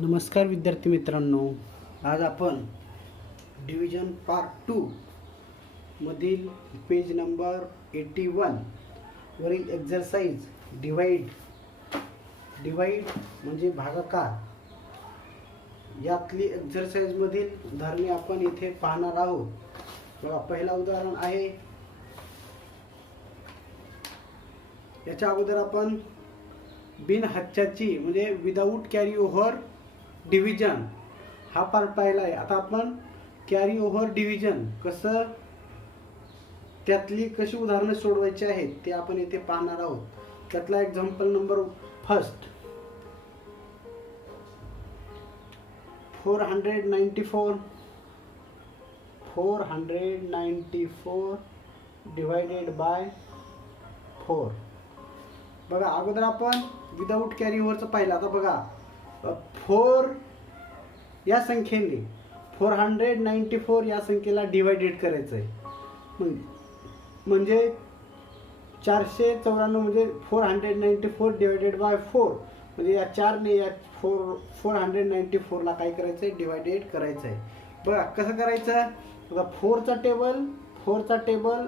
नमस्कार विद्यार्थी मित्रांनो, आज आपण डिव्हिजन पार्ट 2 मधील पेज नंबर 81 वरील एक्झरसाइज डिवाइड म्हणजे भागाकार यातली एक्झरसाइज मधील उदाहरणे आपण इथे पाहणार आहोत. बघा, पहिला उदाहरण आहे. याच्या अगोदर आपण बिन हच्चाची म्हणजे विदाऊट कॅरी ओव्हर डिव्हिजन हा पार्ट पाहिला आहे. आता आपण कॅरी ओव्हर डिव्हिजन कसं त्यातली कशी उदाहरणं सोडवायची आहेत ते आपण इथे पाहणार आहोत. त्यातला example number first 494 divided by 4. बघा, अगोदर आपण विदाऊट कॅरी ओव्हरचं पाहिलं. आता बघा, 4 या संख्येने 494 या संख्येला डिवायडेड करायचं आहे. म्हणजे 494 म्हणजे 494 डिवायडेड बाय 4 म्हणजे या 4ने या 494ला काय करायचं आहे, डिवायडेड करायचं आहे. बघा कसं करायचं. बघा, 4चा टेबल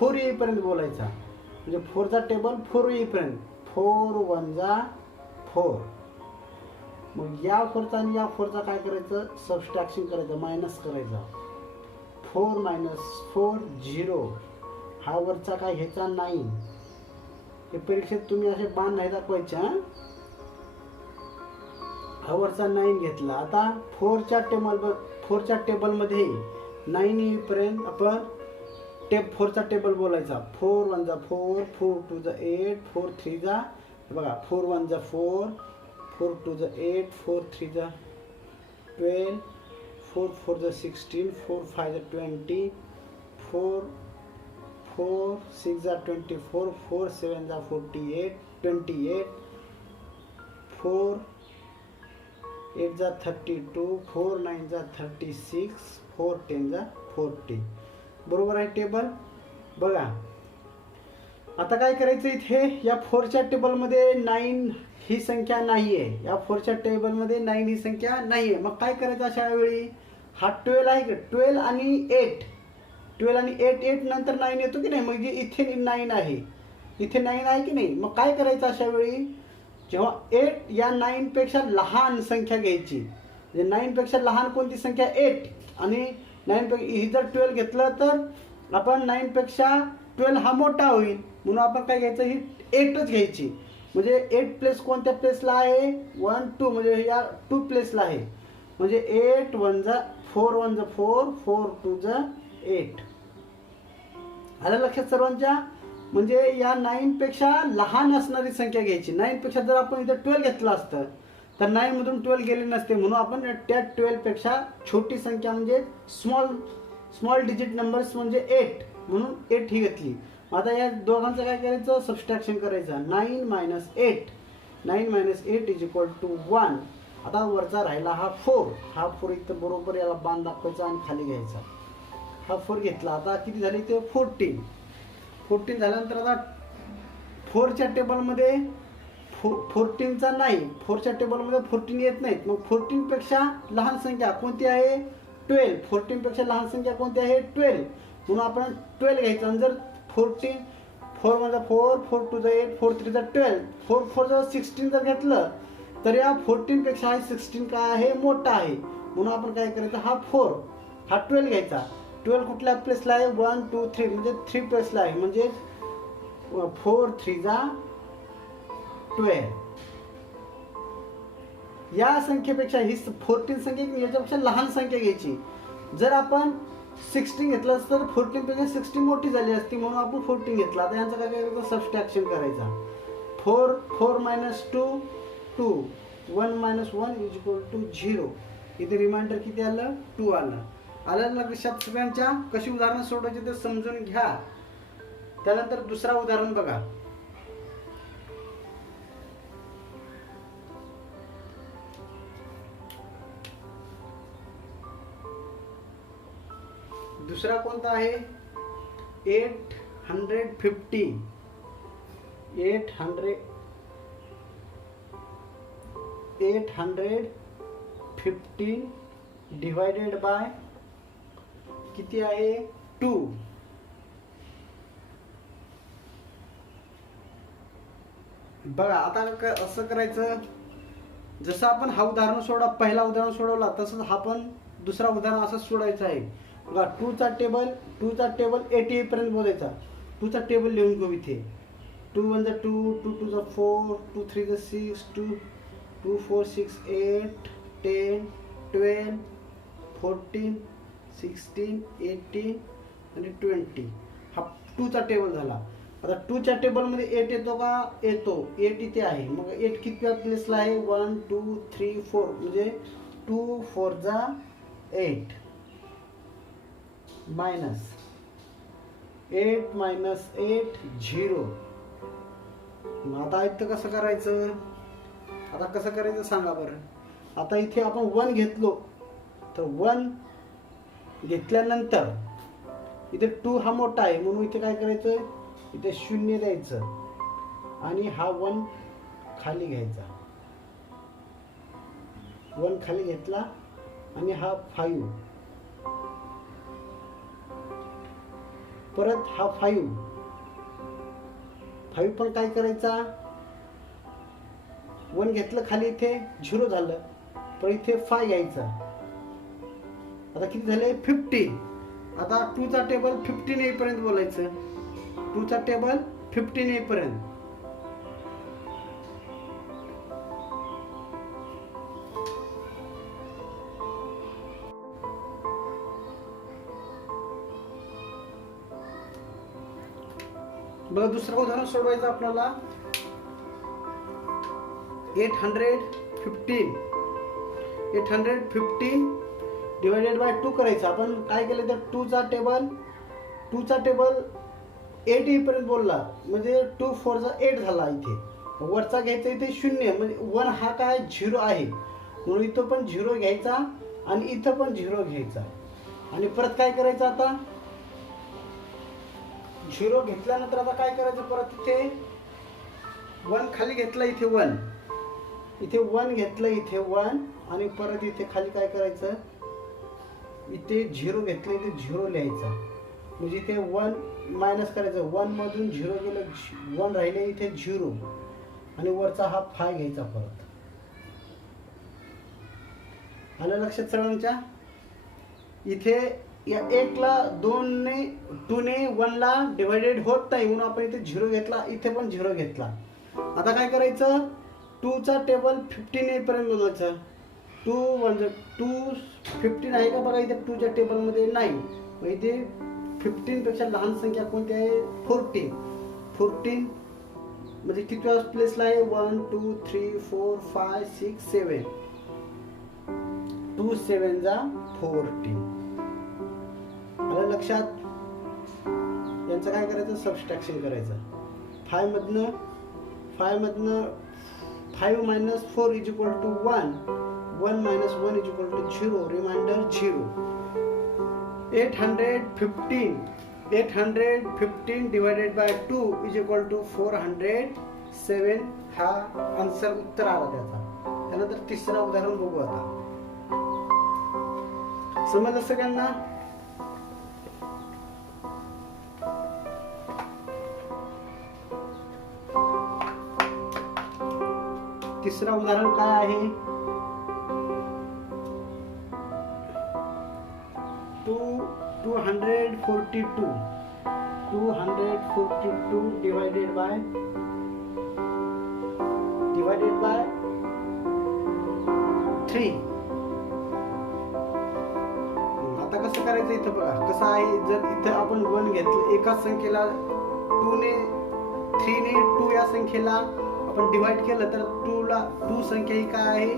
4 येईपर्यंत बोलायचा. म्हणजे 4चा टेबल 4 येईपर्यंत 4 1 जा 4. मग या 4चा आणि या 4चा काय करायचं, सबस्ट्रॅक्शन करायचं, मायनस करायचं. 4 - 4 0. हा वरचा काय ह्याचा 9. हे परीक्षेत तुम्ही असे बाण नाही दाखवायचे. हा वरचा 9 घेतला. आता 4च्या टेबलमध्ये 9 येईपर्यंत आपण 4चा टेबल बोलायचा. 4 1 जा 4, 4 2 जा 8, 4 3 जा, बघा 4 1 जा 4, 4 2 जा 8, 4 3 जा 12, 4 4 जा 16, 4 5 जा 20, 4 6 जा 24, 4 7 जा 28, 4 8 जा 32, 4 9 जा 36, 4 10 जा 40. बरोबर आहे टेबल. बघा, आता काय करायचं, इथे या 4च्या टेबलमध्ये 9 ही संख्या नाही आहे. या 4च्या टेबलमध्ये 9 ही संख्या नाही आहे. मग काय करायचं अशा वेळी, हा 12 आहे की 12 आणि 8 नंतर 9 येतो की नाही. म्हणजे इथे 9 आहे, इथे 9 आहे की नाही. मग काय करायचं अशा वेळी, जेव्हा 8 या 9 पेक्षा लहान संख्या घ्यायची. म्हणजे 9 पेक्षा लहान कोणती संख्या, 8. आणि 9 ही जर 12 घेतलं तर आपण 9 पेक्षा 12 हा मोठा होईल. म्हणून आपण काय घ्यायचं, ही 8च घ्यायची. म्हणजे 8 प्लेस कोणत्या प्लेसला आहे, 1 2 म्हणजे या 2 प्लेसला आहे. म्हणजे 8 1 जा 4 1 जा 4, 4 2 जा 8. आलं लक्षात सर्वांच्या. म्हणजे या 9 पेक्षा लहान असणारी संख्या घ्यायची. 9 पेक्षा जर आपण इथे 12 घेतलं असतं तर 9 मधून 12 गेले नसते. म्हणून आपण त्या 12 पेक्षा छोटी संख्या म्हणजे स्मॉल डिजिट नंबर्स म्हणजे 8 म्हणून 8 ही घेतली. आता या दोघांचं काय करायचं, सबस्ट्रॅक्शन करायचं. 9 - 8 = 1. आता वरचा राहिला हा 4. हा 4 इथं बरोबर याला बाण दाखवायचा आणि खाली घ्यायचा. हा 4 घेतला. आता किती झाली ते 14 झाल्यानंतर आता 4च्या टेबलमध्ये 14चा नाही, 4च्या टेबलमध्ये 14 येत नाहीत. मग 14 पेक्षा लहान संख्या कोणती आहे, 12. 14 पेक्षा लहान संख्या कोणती आहे, 12. म्हणून आपण 12 घ्यायचं. आणि जर 4 1 जा 4, 4 2 जा 8, 4 3 जा 12, 4 4 जा 16 जर घेतलं तर या 14 पेक्षा 16 काय आहे, मोठा आहे. म्हणून आपण काय करायचं, हा 12 घ्यायचा. 12 कुठल्या प्लेसला आहे, 1 2 3 म्हणजे 3 प्लेसला आहे. म्हणजे 4 3 जा 12. या संख्येपेक्षा ही 14 संख्या याच्यापेक्षा लहान संख्या घ्यायची. जर आपण 16 घेतलं तर 14 पेक्षा 16 मोठी झाली असती. म्हणून आपण 14 घेतला. आता यांचं काय करायचं, सबस्ट्रॅक्शन करायचा. 4 4 - 2 2, 1 - 1 = 0. इथे रिमाइंडर किती आलं, 2 आलं. लक्षात सगळ्यांच्या. कशी उदाहरणं सोडवायची ते समजून घ्या. त्यानंतर दुसरा उदाहरण बघा. दुसरा कोणता आहे, 850 850 15 डिवायडेड बाय किती आहे 2. बघा आता असं करायचं, जसं आपण हा उदाहरण पहिला उदाहरण सोडवला तसंच हा पण दुसरा उदाहरण असं सोडायचं आहे. बघा 2 चा टेबल 8 येईपर्यंत बोलायचा. 2 चा टेबल लिहून घेऊ इथे. 2 1 जा 2, 2 2 जा 4, 2 3 जा 6, 2 4 6 8 10 12 14 16 18 आणि 20. हा 2 चा टेबल झाला. आता 2 च्या टेबलमध्ये 8 येतो का? येतो. 8 इथे आहे. मग 8 किती प्लेसला आहे? 1 2 3 4, म्हणजे 2 4 जा 8 मायनस 8 मायनस 8 0. आता इथं कसं करायचं? आता कसं करायचं सांगा बरं. आता इथे आपण 1 घेतलो, तर 1 घेतल्यानंतर इथे 2 हा मोठा आहे म्हणून इथे काय करायचं? इथे 0 द्यायचं आणि हा 1 खाली घ्यायचा. 1 खाली घेतला आणि हा 5, परत हा 5 पण काय करायचा? 1 घेतलं खाली, इथे 0 झालं, पण इथे 5 घ्यायचा. आता किती झाले? 15. आता 2 चा टेबल 15 येईपर्यंत बोलायचं. 2 चा टेबल 15 येईपर्यंत. बघा दुसरं उदाहरण सोडवायचं आपल्याला. 815 डिवायडेड बाय 2 करायचं. आपण काय केलं तर 2 चा टेबल 8 येईपर्यंत बोलला, म्हणजे 2 4 जा 8 झाला. इथे वरचा घ्यायचा, इथे 0, म्हणजे 1 हा काय 0 आहे म्हणून इथं पण 0 घ्यायचा आणि इथं पण 0 घ्यायचा. आणि परत काय करायचं? आता 0 घेतल्यानंतर आता काय करायचं? परत इथे 1 खाली घेतला, इथे 1 घेतलं, इथे 1 आणि परत इथे खाली काय करायचं? इथे 0 घेतलं, इथे 0 लिहायचा, म्हणजे इथे 1 मायनस करायचं. 1 मधून 0 गेलं, 1 राहिले, इथे 0 आणि वरचा हा 5 घ्यायचा परत. आलं लक्षात सगळ्यांच्या? इथे या 1 ला 2 ने 1 ला डिवायडेड होत नाही म्हणून आपण इथे 0 घेतला, इथे पण 0 घेतला. आता काय करायचं? 2 चा टेबल 15 येईपर्यंत बोलायचं. 2 15 आहे का बघा. इथे 2 च्या टेबलमध्ये नाही. इथे 15 पेक्षा लहान संख्या कोणती आहे? 14 म्हणजे किती प्लेसला आहे? 1 2 3 4 5 6 7. 2 7 जा 14. आलं लक्षात? यांचं काय करायचं? सबस्ट्रॅक्शन करायचं. 5 मधनं 5 minus 4 is equal to 1. 1 minus 1 is equal to 0. Remainder 0. 815 divided by 2 is equal to 407. हा आन्सर उत्तर आला त्याचा. त्यानंतर तिसरा उदाहरण बघू आता. समजलं सगळ्यांना? तिसरा उदाहरण काय आहे? 242 divided by 3. आता कसं करायचं? इथं बघा कसं आहे. जर इथं आपण 1 घेतलं, एकाच संख्येला 2 ने 3 ने 2 या संख्येला आपण डिवाइड केलं तर 2 संख्या ही काय आहे?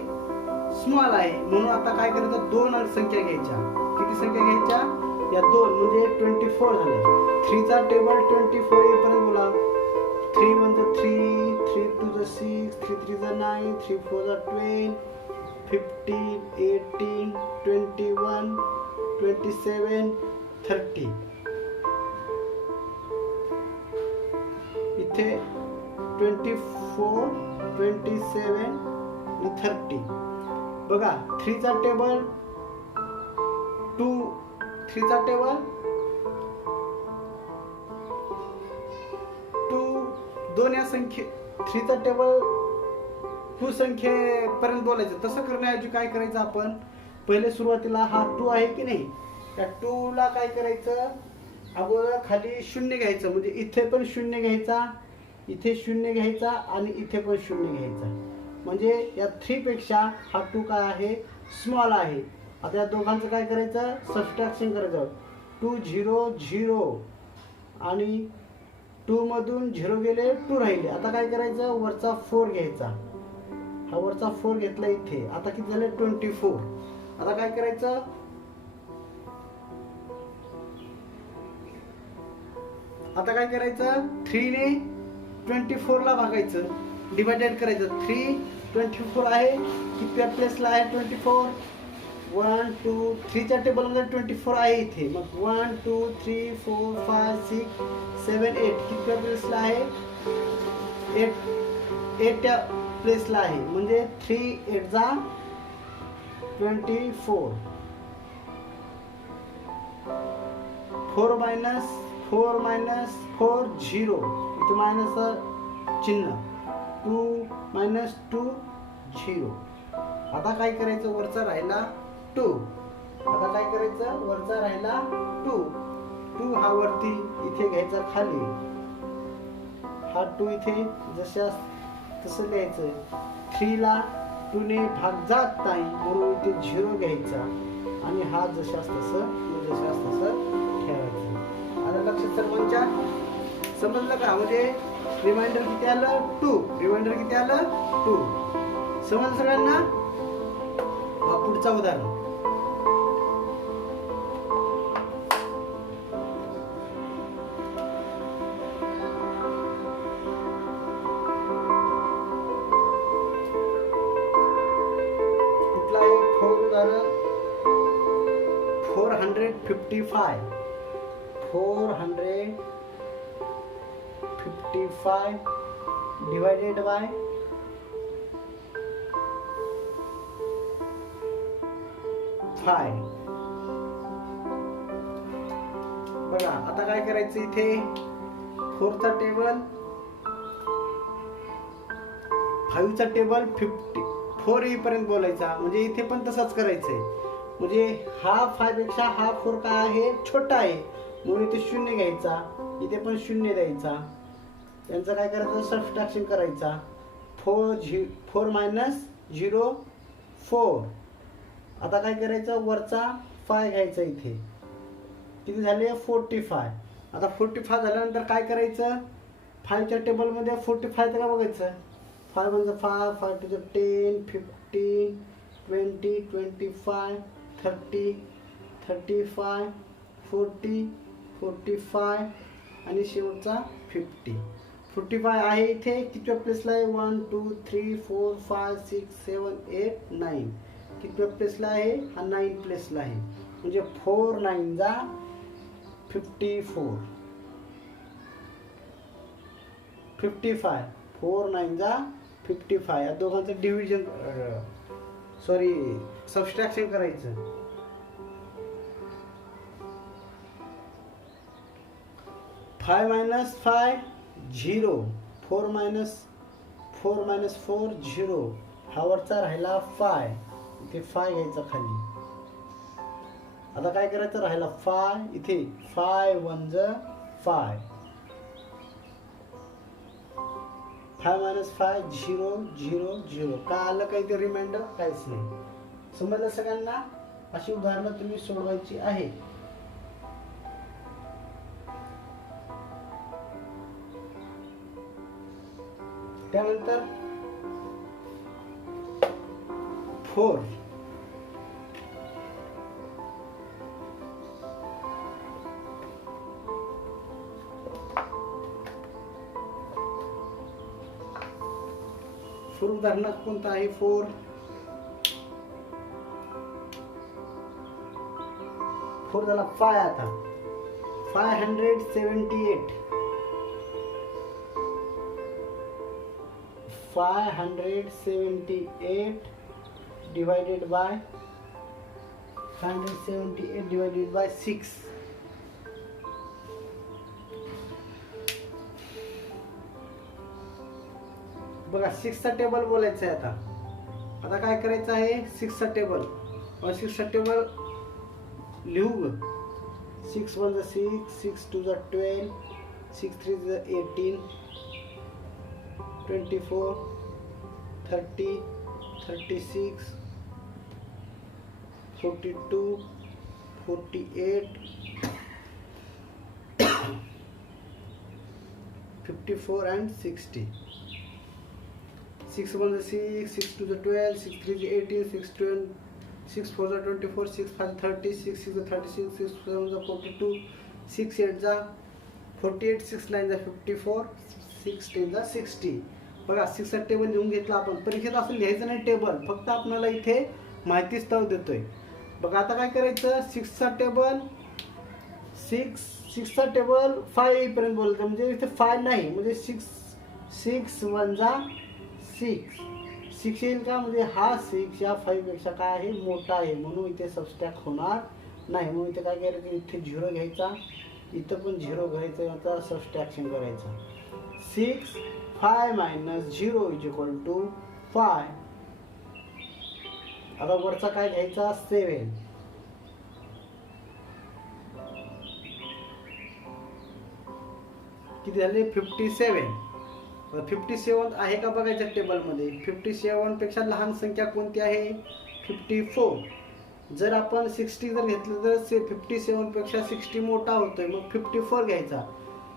स्मॉल आहे. म्हणून आता काय करायचं? 2 संख्या घ्यायच्या. किती संख्या घ्यायच्या? या 2, म्हणजे 24 झाले. 3 चा टेबल 24 येईपर्यंत बोला. 3 1 जा 3, 3 2 जा 6, 3 3 जा 9, 3 4 जा 12, 15 18 21 27 30. इथे 24 27 आणि 30. बघा 3चा टेबल 2, 3चा टेबल 2, 2 या संख्ये 3चा टेबल 2 संख्येपर्यंत बोलायचं. तसं करण्याऐवजी काय करायचं आपण, पहिले सुरुवातीला हा 2 आहे की नाही, त्या 2 ला काय करायचं, अगोदर खाली शून्य घ्यायचं. म्हणजे इथे पण शून्य घ्यायचा, इथे शून्य घ्यायचा आणि इथे पण शून्य घ्यायचा. म्हणजे या 3 पेक्षा हा 2 काय आहे, स्मॉल आहे. आता या दोघांचं काय करायचं, सबट्रॅक्शन करायचं. 2 0 0 आणि 2 मधून 0 गेले, 2 राहिले. आता काय करायचं, वरचा 4 घ्यायचा. हा वरचा 4 घेतला इथे. आता किती झाले, 24. आता काय करायचं, आता काय करायचं, 3 ने 24 ला भागायचं, डिवायडेड करायचं. 3 24 आहे, कितव्या प्लेसला आहे 24, 1 2 3च्या टेबलमध्ये 24 आहे इथे. मग 1 2 3 4 5 6 7 8 कितव्या प्लेसला आहे, 8 च्या प्लेसला आहे. म्हणजे 3 8 जा 24. 4 मायनस 4 मायनस 4 0, इथे मायनस चिन्ह. 2 मायनस 2 0. आता काय करायचं, वरचा राहिला 2. आता काय करायचं, वरचा राहिला 2. 2 हा वरती इथे घ्यायचा खाली. हा 2 इथे जशा तसं लिहायचं. 3 ला 2 ने भाग जात नाही म्हणून इथे 0 घ्यायचा आणि हा जशास तसं ठेवायचं. आता लक्षात सर्वांच्या समजलं का? म्हणजे रिमाइंडर किती आलं, 2. रिमाइंडर किती आलं, 2. समजलं सगळ्यांना? पुढचा उदाहरण. कुठला आहे 4 उदाहरण, 455. 455 divided by 5. बघा आता काय करायचं, इथे 4चा टेबल 5चा टेबल 4 येईपर्यंत बोलायचा. म्हणजे इथे पण तसंच करायचंय. म्हणजे हा 5 पेक्षा हा 4 काय आहे, छोटा आहे म्हणून इथे 0 घ्यायचा, इथे पण 0 द्यायचा. त्यांचं काय करायचं, सबट्रॅक्शन करायचा. 4 मायनस 0 4. आता काय करायचं, वरचा 5 घ्यायचा इथे. किती झाले, 45. आता 45 झाल्यानंतर काय करायचं, 5च्या टेबलमध्ये 45 का बघायचं. 5 म्हणजे 5, 5 to the 10 15 20 25 30 35 40 45 आणि शेवटचा 50. 45 आहे इथे कितव्या प्लेसला आहे, 1 2 3 4 5 6 7 8 9. कितव्या प्लेसला आहे, हा 9 प्लेसला आहे. म्हणजे 4 9 जा 54. 55 4 9 जा 55. या दोघांचं डिव्हिजन सबट्रॅक्शन करायचं. 5 minus 5 0. 4 minus 4 0. हा वरचा राहिला 5, इथे 5 घ्यायचा खाली. आता काय करायचं, राहिला 5 इथे. 5 1 5. 5 minus 5 0 0 0. काय आलं, काही ते रिमाइंडर काहीच नाही. समजलं सगळ्यांना? अशी उदाहरणं तुम्ही सोडवायची आहे. त्यानंतर 4. उदाहरणात कोणता आहे 4. 4 झाला 5. आता 578. 578 divided by 578 divided by 6. बघा 6 चा टेबल बोलायचं आहे. आता काय करायचं आहे, 6 चा टेबल. 6 चा टेबल लिहू. 6 1 जा 6, 6 2 जा 12, 6 3 जा 18, 24, 30, 36, 42, 48, 54 and 60. 6 1 is 6, 6 2 is 12, 6 3 is 18, 6 2 6 4 is 24, 6 5 is 30, 6 6 is 36, 6 7 is 42, 6 8 is 48, 6 9 is 54, 6 10 is 60. बघा 6 चा टेबल लिहून घेतला आपण. परीक्षेत असं लिहायचं नाही टेबल, फक्त आपल्याला इथे माहिती स्थळ देतोय. बघा आता काय करायचं, 6 चा टेबल 6 चा टेबल 5 पर्यंत बोलतो. म्हणजे इथे 5 नाही, म्हणजे 6 1 जा 6 येईल का, म्हणजे हा 6 या 5 पेक्षा काय आहे, मोठा आहे, म्हणून इथे सबस्ट्रॅक्ट होणार नाही. म्हणून इथे काय करायचं, इथे 0 घ्यायचा, इथं पण 0 घ्यायचा, याचा सबस्ट्रॅक्शन करायचं. 6 5 minus 0 is equal to 5. आता वरचा काय घ्यायचा, 7. किती झाले, 57. 57 आहे का बघायचं टेबलमध्ये. 57 पेक्षा लहान संख्या कोणती आहे, 54. जर आपण 60 जर घेतलं तर 57 पेक्षा 60 मोठा होतोय, मग 54 घ्यायचा.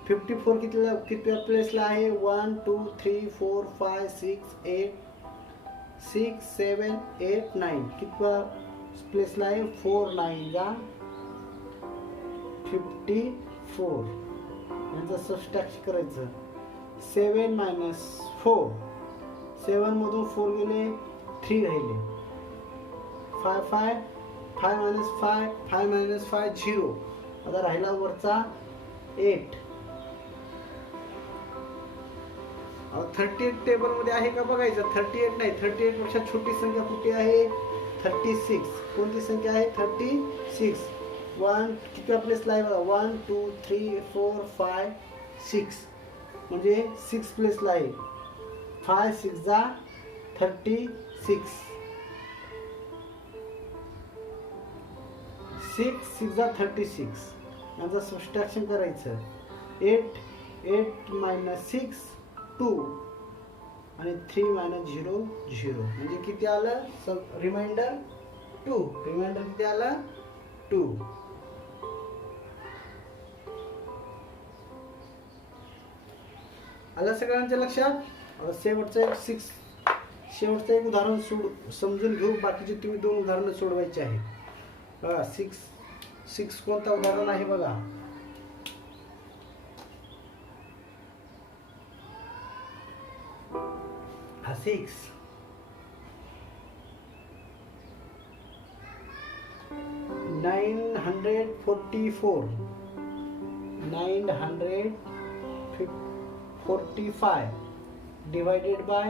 54 कितव्या प्लेसला आहे, 1 2 3 4 5 6 8 6 7 8 9. कितव्या प्लेसला आहे, 4 9 जा 54. यांचं सबस्ट्रॅक्शन करायचं. 7 minus 4, 7 मधून 4 गेले, 3 राहिले. 5 5 5 minus 5, 5 minus 5 0. आता राहिला वरचा 8. 38 टेबल मध्ये आहे का बघायचं. 38 नाही, 38 पेक्षा छोटी संख्या कुठे आहे, 36. कोणती संख्या आहे, 36. 1 किती प्लेसला आहे, 1 2 3 4 5 6, म्हणजे 6 प्लेसला आहे. 5 6 जा 36, 6 6 जा 36. यांचं सबस्ट्रॅक्शन करायचं. 8 minus 6 2 आणि 3 minus 0 0, म्हणजे किती आलं, रिमाइंडर 2. रिमाइंडर किती आलं, 2. आलं सगळ्यांच्या लक्षात. शेवटचं एक उदाहरण समजून घेऊ. बाकीचे तुम्ही 2 उदाहरणं सोडवायची आहे. बघा 6 कोणता उदाहरण आहे बघा. हा 6 944 945 divided by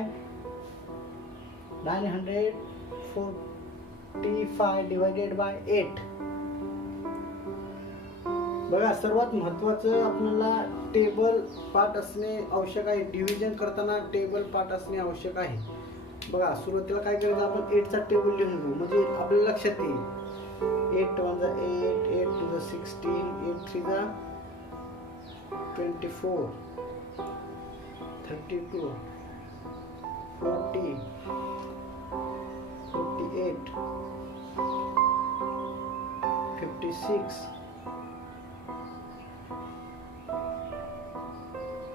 945 divided by 8. बघा सर्वात महत्त्वाचं आपल्याला टेबल पाठ असणे आवश्यक आहे. डिव्हिजन करताना टेबल पाठ असणे आवश्यक आहे. बघा सुरुवातीला काय करायचं, आपण 8 चा टेबल लिहून घेऊ, म्हणजे आपल्या लक्षात येईल. 8 1 जा 8, 8 2 जा 16, 8 3 जा 24, 32, 40, 48, 56.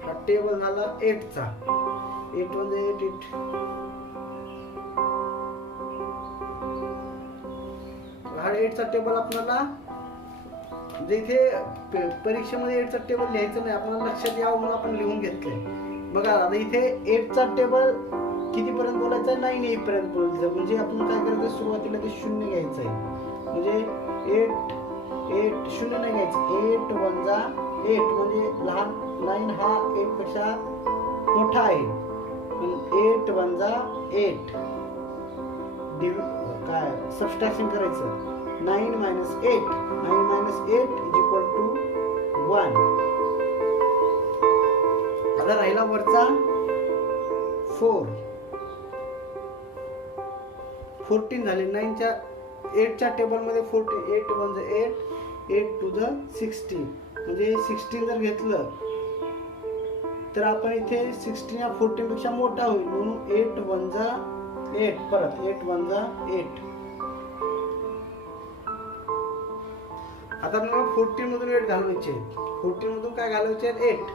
हा टेबल झाला 8 चा. 8 1 जा 8, 8. हा 8 चा टेबल आपल्याला इथे परीक्षेमध्ये 8 चा टेबल लिहायचं नाही, आपल्याला लक्षात यावं म्हणून आपण लिहून घेतलंय. बघा आता इथे 8 चा टेबल किती पर्यंत बोलायचं आहे, 9 येईपर्यंत बोलायचं. म्हणजे आपण काय करायचं, सुरुवातीला ते 0 घ्यायचं आहे. म्हणजे 8 0 नाही घ्यायचं. 8 1 जा 8, म्हणजे लहान 9 हा 8 पेक्षा मोठा आहे. 8 1 जा 8 काय सबट्रॅक्शन करायचं. 9 minus 8 9 minus 8 is equal to 1. आता राहिला वरचा 4. 14 झाले. 9च्या 8च्या टेबल मध्ये 14. 8 1 8 8 to the 16 म्हणजे 16 जर घेतलं तर आपण इथे 16 या 14 पेक्षा मोठा होईल म्हणून 8 1 8 परत 8 1 8. आता आपल्याला 14 मधून 8 घालवायचे. 14 मधून काय घालवायचे? 8.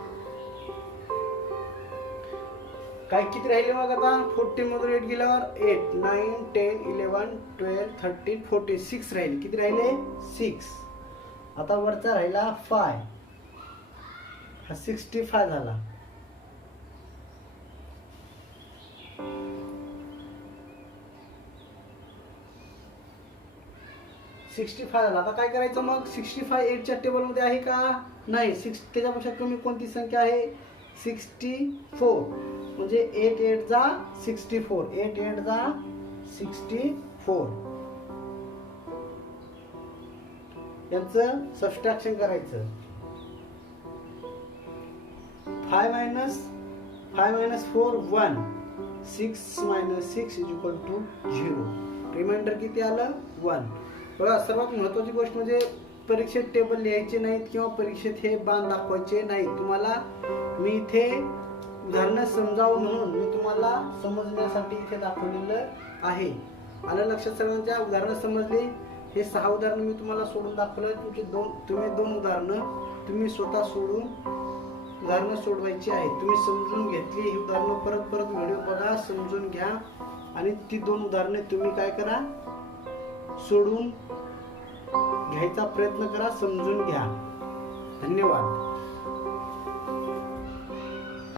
काय किती राहिले मग आता 14 मधून 8 गेल्यावर 8 9 10 11 12 13 14 6 राहिले. किती राहिले? 6. आता वरचा राहिला 5. हा 65 झाला. आता काय करायचं मग? 65 8च्या टेबल मध्ये आहे का? नाही. त्याच्यापेक्षा कमी कोणती संख्या आहे? 64 म्हणजे 8 8 जा 64. 8 8 जा 64 यांचं सबट्रॅक्शन करायचं. 5 minus 4 1. 6 minus 6 is equal to 0. Reminder किती आलं? 1. बघा सर्वात महत्वाची गोष्ट म्हणजे परीक्षेत टेबल लिहायचे नाहीत किंवा परीक्षेत हे बाण दाखवायचे नाही. तुम्हाला मी इथे उदाहरणं समजावं म्हणून मी तुम्हाला समजण्यासाठी इथे दाखवलेलं आहे. आलं लक्षात सगळ्यांच्या? उदाहरणं समजली. हे 6 उदाहरणं मी तुम्हाला सोडून दाखवलं. तुम्ही 2 उदाहरणं तुम्ही स्वतः सोडून उदाहरणं सोडवायची आहेत. तुम्ही समजून घेतली ही उदाहरणं परत परत व्हिडिओ बघा, समजून घ्या आणि ती 2 उदाहरणे तुम्ही काय करा? सोडून घ्यायचा प्रयत्न करा, समजून घ्या. धन्यवाद.